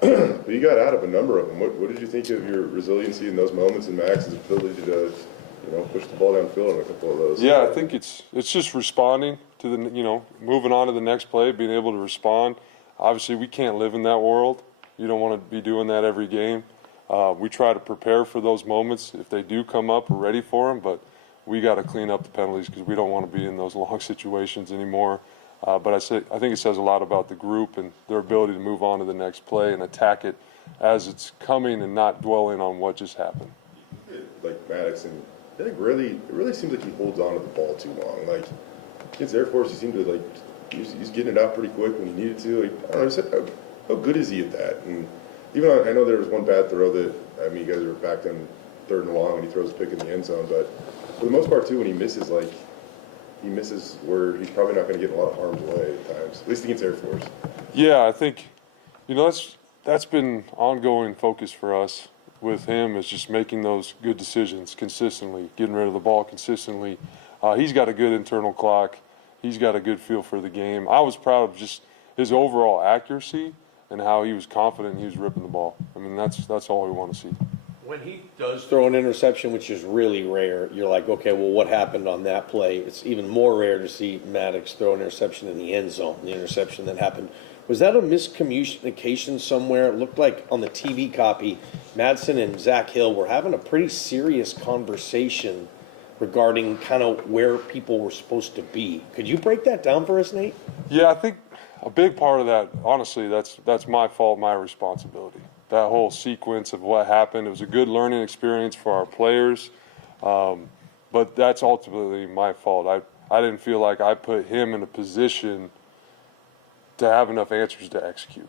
but you got out of a number of them. What did you think of your resiliency in those moments and Max's ability to, push the ball downfield on a couple of those? Yeah, I think it's just responding to the, moving on to the next play, being able to respond. Obviously, we can't live in that world. You don't want to be doing that every game. We try to prepare for those moments. If they do come up, we're ready for them, but we got to clean up the penalties because we don't want to be in those long situations anymore. But I think it says a lot about the group and their ability to move on to the next play and attack it as it's coming and not dwelling on what just happened. Like Maddox, and I think it really seems like he holds on to the ball too long. Like against Air Force, he seemed to he's getting it out pretty quick when he needed to. I don't know, how good is he at that? And even I know there was one bad throw that, you guys were back in third and long and he throws a pick in the end zone, but for the most part too, when he misses, he misses where he's probably not going to get in a lot of harm's way at times, at least against Air Force. Yeah, I think, that's been ongoing focus for us with him, is just making those good decisions consistently, getting rid of the ball consistently. He's got a good internal clock. He's got a good feel for the game. I was proud of just his overall accuracy and how he was confident he was ripping the ball. I mean, that's all we want to see. When he does throw an interception, which is really rare, you're like, okay, well, what happened on that play? It's even more rare to see Maddox throw an interception in the end zone, the interception that happened. Was that a miscommunication somewhere? It looked like on the TV copy, Madsen and Zach Hill were having a pretty serious conversation regarding kind of where people were supposed to be. Could you break that down for us, Nate? Yeah, I think a big part of that, honestly, that's my fault, my responsibility. That whole sequence of what happened, it was a good learning experience for our players, but that's ultimately my fault. I didn't feel like I put him in a position to have enough answers to execute.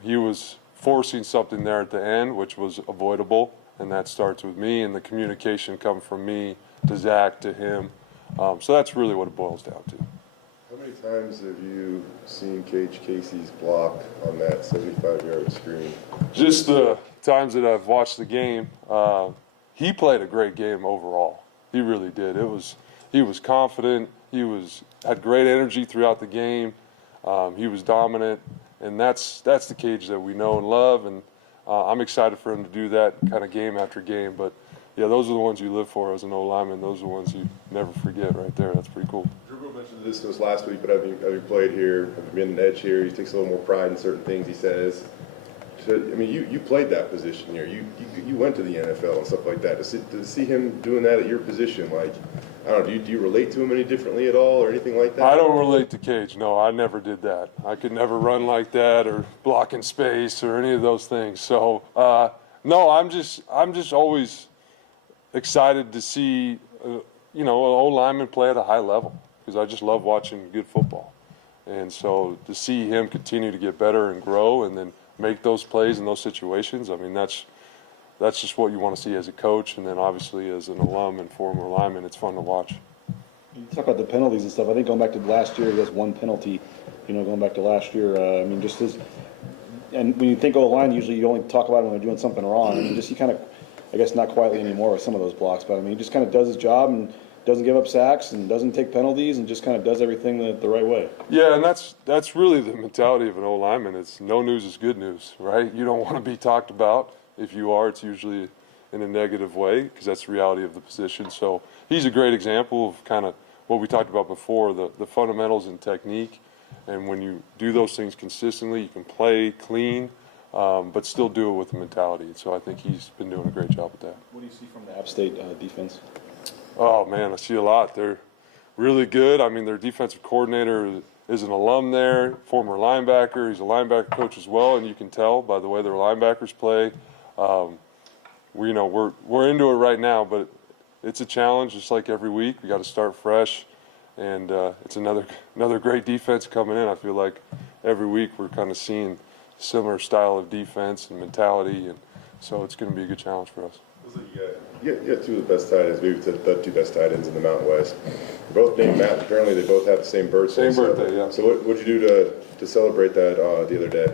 He was forcing something there at the end, which was avoidable, and that starts with me, and the communication come from me to Zach, to him. So that's really what it boils down to. How many times have you seen Cage Casey's block on that 75-yard screen? Just the times that I've watched the game. He played a great game overall. He really did. He was confident. He had great energy throughout the game. He was dominant, and that's the Cage that we know and love. And I'm excited for him to do that kind of game after game. But yeah, those are the ones you live for as an O-lineman. Those are the ones you never forget right there. That's pretty cool. Drew mentioned this to us last week, but having played here, having been an edge here, he takes a little more pride in certain things he says. So, I mean, you played that position here. You went to the NFL and stuff like that. To see him doing that at your position, like, I don't know, do you relate to him any differently at all or anything like that? I don't relate to Cage. No, I never did that. I could never run like that or block in space or any of those things. So, no, I'm just always excited to see, an O-lineman play at a high level, because I just love watching good football. And so to see him continue to get better and grow and then make those plays in those situations, I mean, that's just what you want to see as a coach, and then obviously as an alum and former lineman, it's fun to watch. You talk about the penalties and stuff. I think going back to last year, he has one penalty. Going back to last year, just his. And when you think O-line, usually you only talk about him when they're doing something wrong. I mean, just he kind of, I guess not quietly anymore with some of those blocks, but I mean, he just kind of does his job and doesn't give up sacks and doesn't take penalties and just kind of does everything the right way. Yeah, and that's really the mentality of an O-lineman. It's no news is good news, right? You don't want to be talked about. If you are, it's usually in a negative way, because that's the reality of the position. So he's a great example of kind of what we talked about before, the fundamentals and technique. And when you do those things consistently, you can play clean, but still do it with the mentality. And so I think he's been doing a great job with that. What do you see from the App State defense? Oh, man, I see a lot. They're really good. I mean, their defensive coordinator is an alum there, former linebacker. He's a linebacker coach as well, and you can tell by the way their linebackers play. We're into it right now, but it's a challenge just like every week. We got to start fresh, and it's another great defense coming in. I feel like every week we're kind of seeing similar style of defense and mentality, and so it's going to be a good challenge for us. You got two of the best tight ends, maybe the two best tight ends in the Mountain West. They're both named Matt. Apparently, they both have the same birthday. Same birthday, yeah. So what'd you do to celebrate that the other day?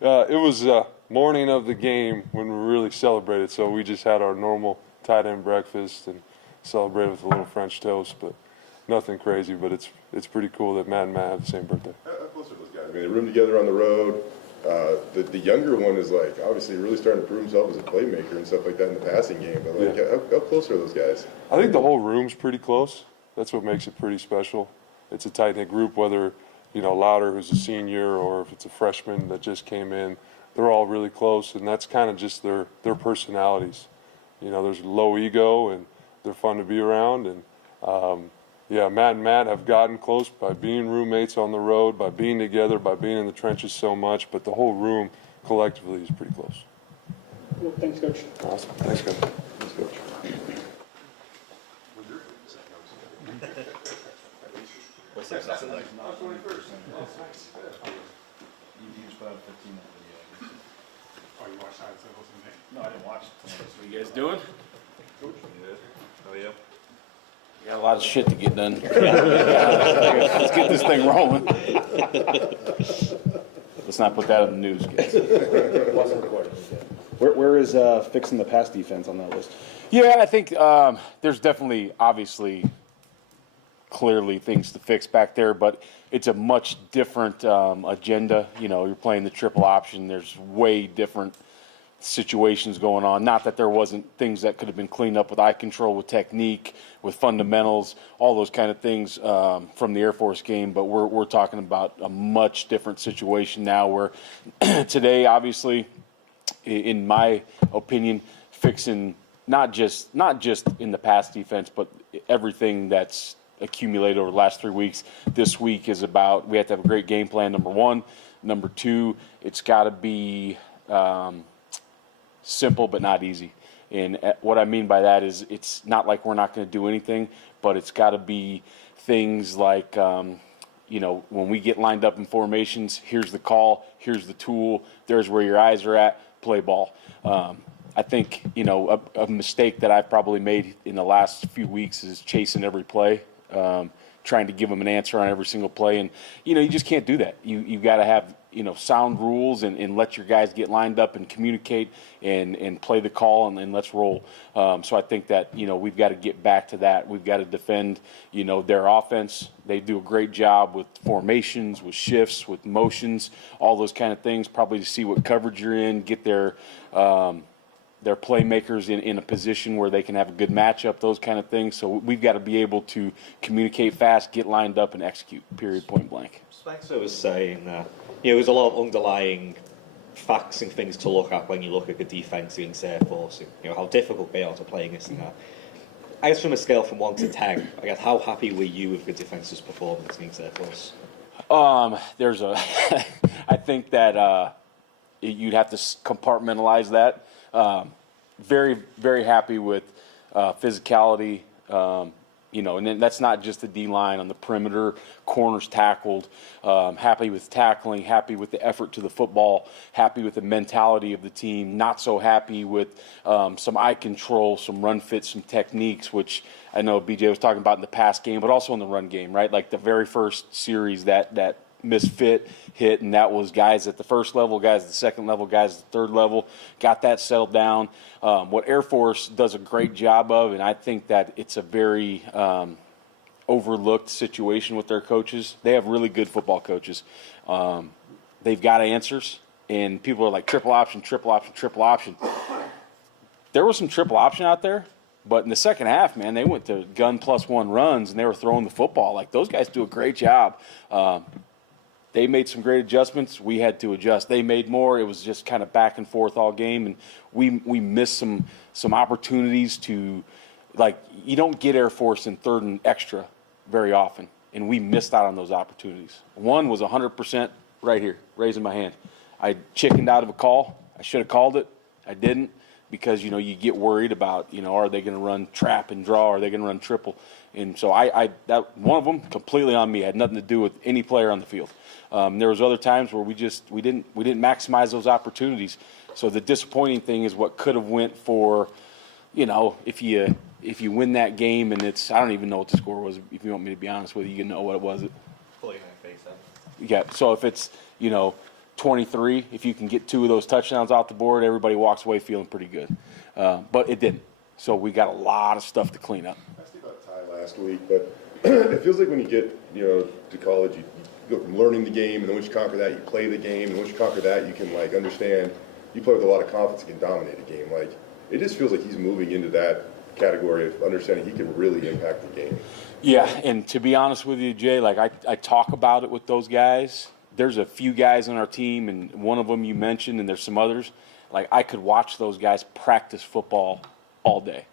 It was morning of the game when we really celebrated. So we just had our normal tight end breakfast and celebrated with a little French toast, but nothing crazy. But it's pretty cool that Matt and Matt have the same birthday. How close are those guys? I mean, they room together on the road. The younger one is like obviously really starting to prove himself as a playmaker and stuff like that in the passing game. But like, how close are those guys? I think the whole room's pretty close. That's what makes it pretty special. It's a tight-knit group, whether, Louder, who's a senior, or if it's a freshman that just came in. They're all really close, and that's kind of just their personalities. There's low ego, and they're fun to be around. And, Matt and Matt have gotten close by being roommates on the road, by being together, by being in the trenches so much, but the whole room collectively is pretty close. Well, thanks, Coach. Awesome. Thanks, Coach. Thanks, Coach. Oh, you watched that? So it wasn't me. No, I didn't watch it. What you guys doing? Oh, yeah. We got a lot of shit to get done. Let's get this thing rolling. Let's not put that on the news, kids. Wasn't recorded. Where is fixing the pass defense on that list? Yeah, I think there's definitely, obviously, clearly things to fix back there, but it's a much different agenda. You're playing the triple option. There's way different situations going on. Not that there wasn't things that could have been cleaned up with eye control, with technique, with fundamentals, all those kind of things from the Air Force game, but we're talking about a much different situation now where today, obviously, in my opinion, fixing not just in the pass defense, but everything that's accumulated over the last 3 weeks. This week is about, we have to have a great game plan, number one. Number two, it's got to be simple but not easy. And what I mean by that is it's not like we're not going to do anything, but it's got to be things like, when we get lined up in formations, here's the call, here's the tool, there's where your eyes are at, play ball. I think, a mistake that I've probably made in the last few weeks is chasing every play, trying to give them an answer on every single play. And, you just can't do that. You've got to have, sound rules and let your guys get lined up and communicate and play the call and let's roll. So I think that, we've got to get back to that. We've got to defend, their offense. They do a great job with formations, with shifts, with motions, all those kind of things, probably to see what coverage you're in, get their playmakers in a position where they can have a good matchup, those kind of things. So we've got to be able to communicate fast, get lined up, and execute, period, point blank. Spencer was saying that, there's a lot of underlying facts and things to look at when you look at the defense against Air Force, how difficult they are to play against and that. I guess from a scale from 1 to 10, how happy were you with the defense's performance against Air Force? I think that you'd have to compartmentalize that. Very, very happy with physicality, and then that's not just the D-line on the perimeter, corners tackled, happy with tackling, happy with the effort to the football, happy with the mentality of the team, not so happy with some eye control, some run fits, some techniques, which I know BJ was talking about in the pass game, but also in the run game, right? Like the very first series that misfit hit, and that was guys at the first level, guys at the second level, guys at the third level, got that settled down. What Air Force does a great job of, and I think that it's a very overlooked situation with their coaches. They have really good football coaches. They've got answers, and people are like triple option, triple option, triple option. There was some triple option out there, but in the second half, man, they went to gun +1 runs, and they were throwing the football. Like, those guys do a great job. they made some great adjustments. We had to adjust. They made more. It was just kind of back and forth all game, and we missed some opportunities to, like, you don't get Air Force in 3rd and extra very often, and we missed out on those opportunities. One was 100% right here, raising my hand. I chickened out of a call. I should have called it. I didn't, because, you know, you get worried about, you know, are they going to run trap and draw? Are they going to run triple? And so that one of them completely on me, had nothing to do with any player on the field. There was other times where we didn't maximize those opportunities. So the disappointing thing is what could have went for, you know, if you win that game and it's, I don't even know what the score was. If you want me to be honest with you, you can know what it was. Fully in my face then. Yeah. So if it's, you know, 23, if you can get 2 of those touchdowns off the board, everybody walks away feeling pretty good. But it didn't. So we got a lot of stuff to clean up. I asked you about Ty last week, but it feels like when you get, you know, to college, you go from learning the game, and then once you conquer that, you play the game, and once you conquer that, you can, like, understand. You play with a lot of confidence and can dominate a game. Like, it just feels like he's moving into that category of understanding he can really impact the game. Yeah, and to be honest with you, Jay, like I talk about it with those guys. There's a few guys on our team, and one of them you mentioned, and there's some others. Like, I could watch those guys practice football all day,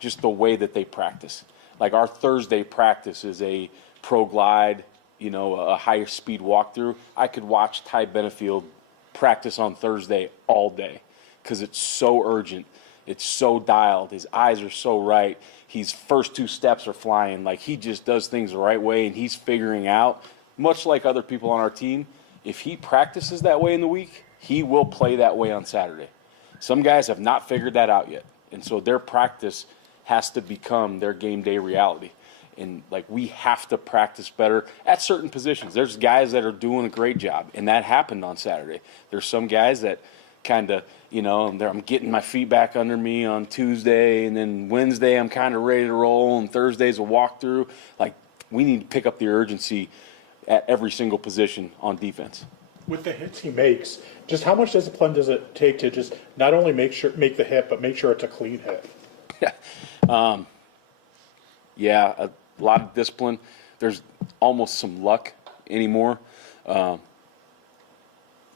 just the way that they practice. Like, our Thursday practice is a pro glide, you know, a higher speed walkthrough. I could watch Ty Benefield practice on Thursday all day because it's so urgent. It's so dialed. His eyes are so right. His first 2 steps are flying. Like, he just does things the right way, and he's figuring out, much like other people on our team, if he practices that way in the week, he will play that way on Saturday. Some guys have not figured that out yet, and so their practice has to become their game day reality. And, like, we have to practice better at certain positions. There's guys that are doing a great job, and that happened on Saturday. There's some guys that kind of, you know, I'm getting my feet back under me on Tuesday, and then Wednesday I'm kind of ready to roll, and Thursday's a walkthrough. Like, we need to pick up the urgency at every single position on defense. With the hits he makes, just how much discipline does it take to just not only make the hit, but make sure it's a clean hit? Yeah, a lot of discipline. There's almost some luck anymore.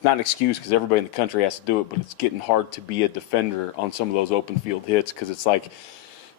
Not an excuse because everybody in the country has to do it, but it's getting hard to be a defender on some of those open field hits because it's like,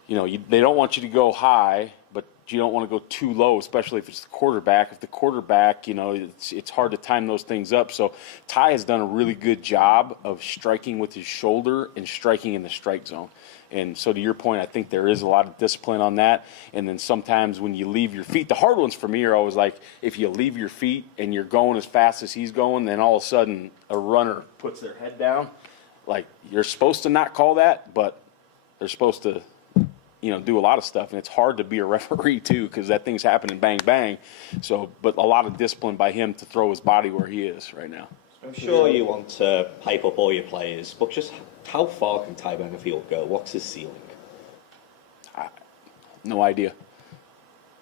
you know, they don't want you to go high, but you don't want to go too low, especially if it's the quarterback. If the quarterback, you know, it's hard to time those things up. So Ty has done a really good job of striking with his shoulder and striking in the strike zone. And so to your point, I think there is a lot of discipline on that. And then sometimes when you leave your feet, the hard ones for me are always like if you leave your feet and you're going as fast as he's going, then all of a sudden a runner puts their head down. Like, you're supposed to not call that, but they're supposed to, you know, do a lot of stuff. And it's hard to be a referee too because that thing's happening bang, bang. So, but a lot of discipline by him to throw his body where he is right now. I'm sure you want to hype up all your players, but just how far can Ty Benefield go? What's his ceiling? No idea.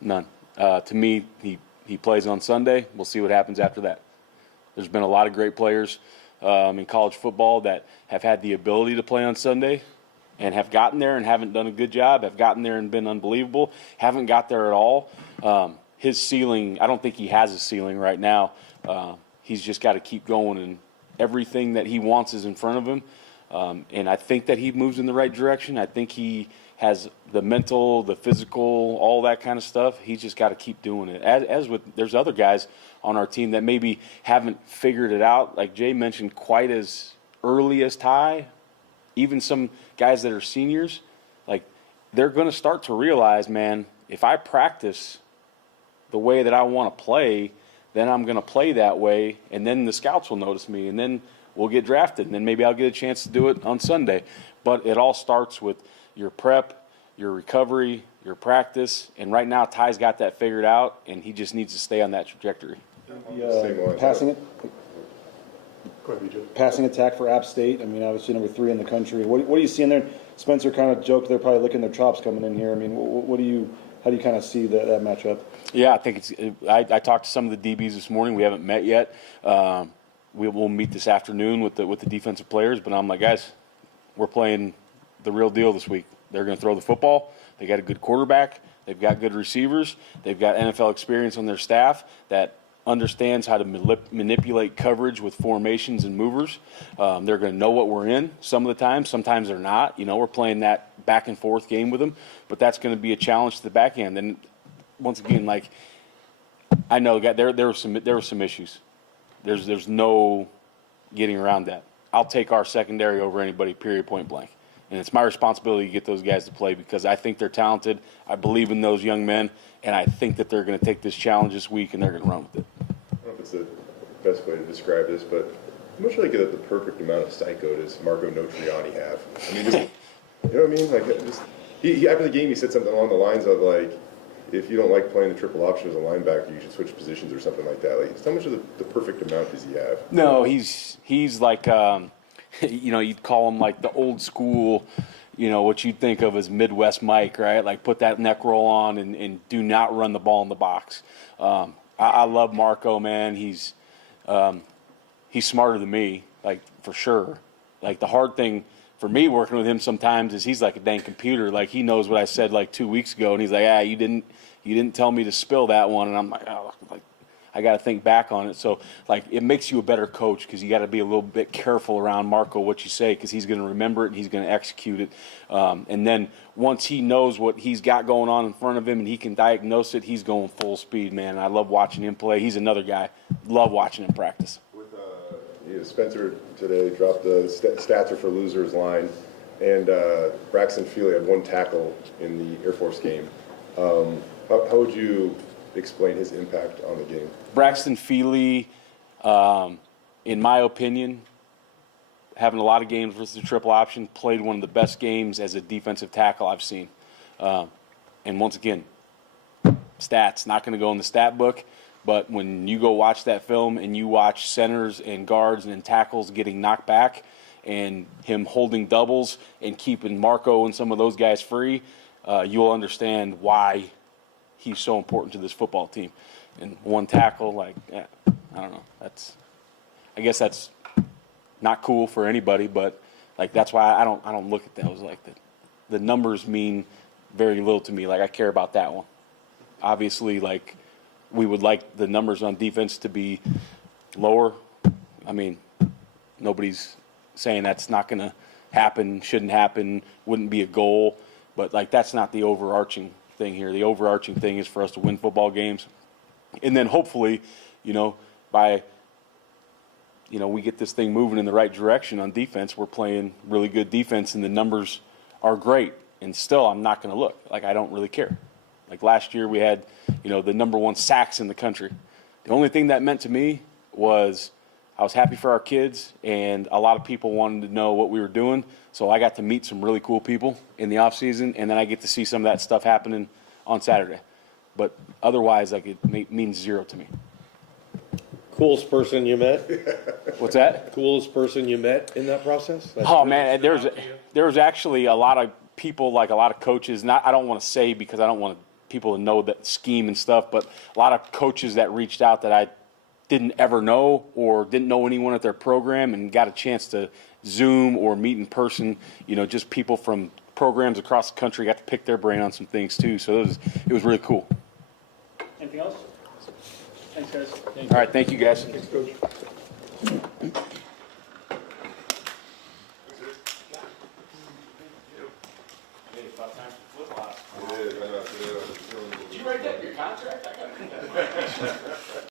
None. To me, he plays on Sunday. We'll see what happens after that. There's been a lot of great players in college football that have had the ability to play on Sunday and have gotten there and haven't done a good job, have gotten there and been unbelievable, haven't got there at all. His ceiling, I don't think he has a ceiling right now. He's just got to keep going, and everything that he wants is in front of him. And I think that he moves in the right direction. I think he has the mental, the physical, all that kind of stuff. He's just got to keep doing it. As with, there's other guys on our team that maybe haven't figured it out, like Jay mentioned, quite as early as Ty. Even some guys that are seniors, like, they're going to start to realize, man, if I practice the way that I want to play, then I'm going to play that way, and then the scouts will notice me, and then we'll get drafted, and then maybe I'll get a chance to do it on Sunday. But it all starts with your prep, your recovery, your practice, and right now Ty's got that figured out, and he just needs to stay on that trajectory. Passing attack for App State. I mean, obviously number 3 in the country. What are you seeing there? Spencer kind of joked they're probably licking their chops coming in here. I mean, how do you kind of see that matchup? Yeah, I think I talked to some of the DBs this morning. We haven't met yet. We'll meet this afternoon with the defensive players. But I'm like, guys, we're playing the real deal this week. They're going to throw the football. They got a good quarterback. They've got good receivers. They've got NFL experience on their staff that understands how to manipulate coverage with formations and movers. They're going to know what we're in some of the time. Sometimes they're not. You know, we're playing that back and forth game with them, but that's going to be a challenge to the back end. And once again, like, I know there were some issues. There's no getting around that. I'll take our secondary over anybody, period, point blank. And it's my responsibility to get those guys to play because I think they're talented. I believe in those young men, and I think that they're going to take this challenge this week and they're going to run with it. I don't know if it's the best way to describe this, but how much like the perfect amount of psycho does Marco Notriani have? I mean, just, you know what I mean? Like, just he after the game, he said something along the lines of like, if you don't like playing the triple option as a linebacker, you should switch positions or something like that. Like, how much of the perfect amount does he have? No, he's like, you know, you'd call him like the old school, you know, what you'd think of as Midwest Mike, right? Like put that neck roll on and do not run the ball in the box. I love Marco, man. He's smarter than me, like for sure. Like the hard thing for me working with him sometimes is he's like a dang computer. Like he knows what I said like 2 weeks ago, and he's like, you didn't tell me to spill that one, and I'm like, oh, like I got to think back on it. So like it makes you a better coach because you got to be a little bit careful around Marco what you say because he's going to remember it and he's going to execute it. And then once he knows what he's got going on in front of him and he can diagnose it, he's going full speed, man. I love watching him play. He's another guy. Love watching him practice. Spencer today dropped the stats are for losers line, and Braxton Feely had 1 tackle in the Air Force game. How would you explain his impact on the game? Braxton Feely, in my opinion, having a lot of games versus the triple option, played one of the best games as a defensive tackle I've seen. And once again, stats, not going to go in the stat book, but when you go watch that film and you watch centers and guards and tackles getting knocked back and him holding doubles and keeping Marco and some of those guys free, you'll understand why he's so important to this football team. And 1 tackle, like, I don't know. I guess that's not cool for anybody, but like that's why I don't look at those like that. The numbers mean very little to me. Like I care about that one. Obviously, like we would like the numbers on defense to be lower. I mean, nobody's saying that's not going to happen, shouldn't happen, wouldn't be a goal, but like that's not the overarching thing here. The overarching thing is for us to win football games. And then hopefully, you know, by, you know, we get this thing moving in the right direction on defense. We're playing really good defense and the numbers are great. And still, I'm not going to look. Like, I don't really care. Like last year we had, you know, the #1 sacks in the country. The only thing that meant to me was I was happy for our kids and a lot of people wanted to know what we were doing. So I got to meet some really cool people in the off season and then I get to see some of that stuff happening on Saturday. But otherwise, like it means zero to me. Coolest person you met? What's that? Coolest person you met in that process? Oh man, there was actually a lot of people, like a lot of coaches. Not I don't want to say because I don't want people to know that scheme and stuff, but a lot of coaches that reached out that I didn't ever know or didn't know anyone at their program and got a chance to Zoom or meet in person. You know, just people from programs across the country got to pick their brain on some things too. So it was really cool. Anything else? Thanks, guys. All right, thank you guys. Thanks, Coach.